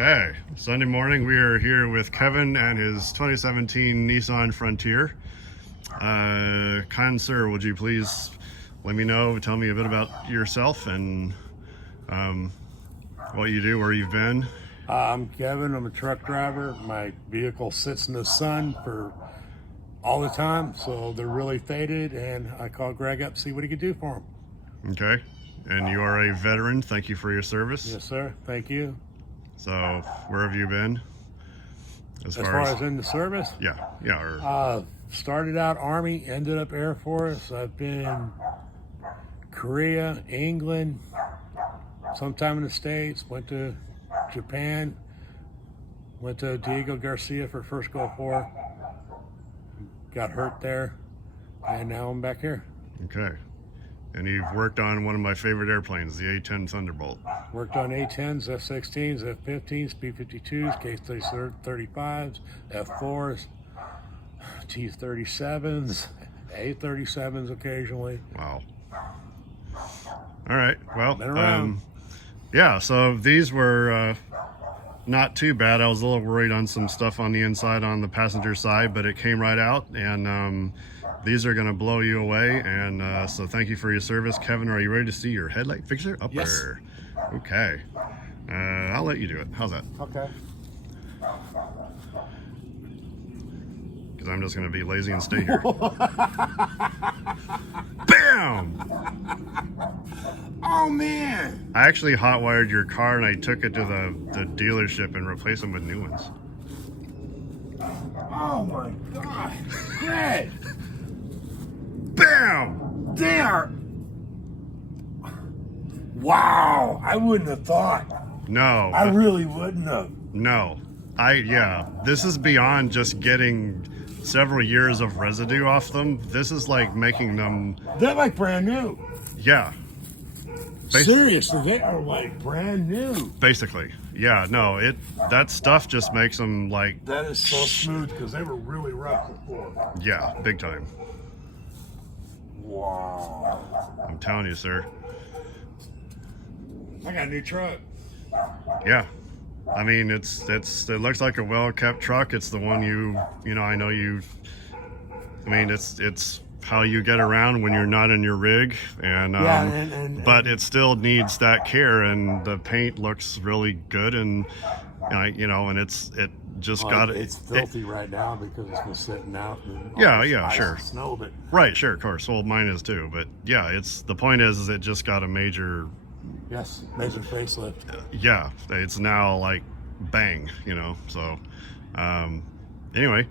Okay, Sunday morning we are here with Kevin and his 2017 Nissan Frontier. Kind sir, would you please let me know, tell me a bit about yourself and what you do, where you've been? I'm Kevin. I'm a truck driver. My vehicle sits in the sun for all the time, so they're really faded, and I call Greg up to see what he could do for them. Okay, and you are a veteran. Thank you for your service. Yes, sir. Thank you. So, where have you been? As far as in the service? Yeah. Started out Army, ended up Air Force. I've been Korea, England, sometime in the States, went to Japan, went to Diego Garcia for first Gulf War, got hurt there, and now I'm back here. Okay. And you've worked on one of my favorite airplanes, the A-10 Thunderbolt. Worked on A-10s, F-16s, F-15s, P-52s, K-35s, F-4s, T-37s, A-37s occasionally. Wow. All right. Well, Been around. yeah, so these were not too bad. I was a little worried on some stuff on the inside on the passenger side, but it came right out, and these are going to blow you away. And so thank you for your service. Kevin, are you ready to see your headlight fixture up Yes. there? Okay. I'll let you do it. How's that? Okay. Because I'm just going to be lazy and stay here. Bam! Oh, man! I actually hot-wired your car, and I took it to the dealership and replaced them with new ones. Oh, my God! Greg! Bam! There! Wow! I wouldn't have thought. No. I really wouldn't have. No. This is beyond just getting several years of residue off them. This is like making them, They're like brand new. yeah. Seriously, they are like brand new. Basically. Yeah, no, that stuff just makes them like, That is so smooth because they were really rough before. yeah, big time. Wow. I'm telling you, sir. I got a new truck. Yeah. I mean, it looks like a well-kept truck. It's the one I know it's how you get around when you're not in your rig, and but it still needs that care, and the paint looks really good, and it's filthy right now because it's been sitting out. And sure. Snow, but Right, sure, of course. Well, mine is too, but yeah, the point is it just got a major facelift. Yeah, it's now like bang, so anyway.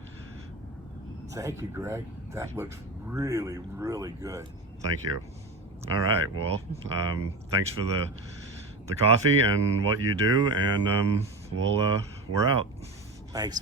Thank you, Greg. That looks really, really good. Thank you. All right, well, thanks for the coffee and what you do, and we're out. Thanks.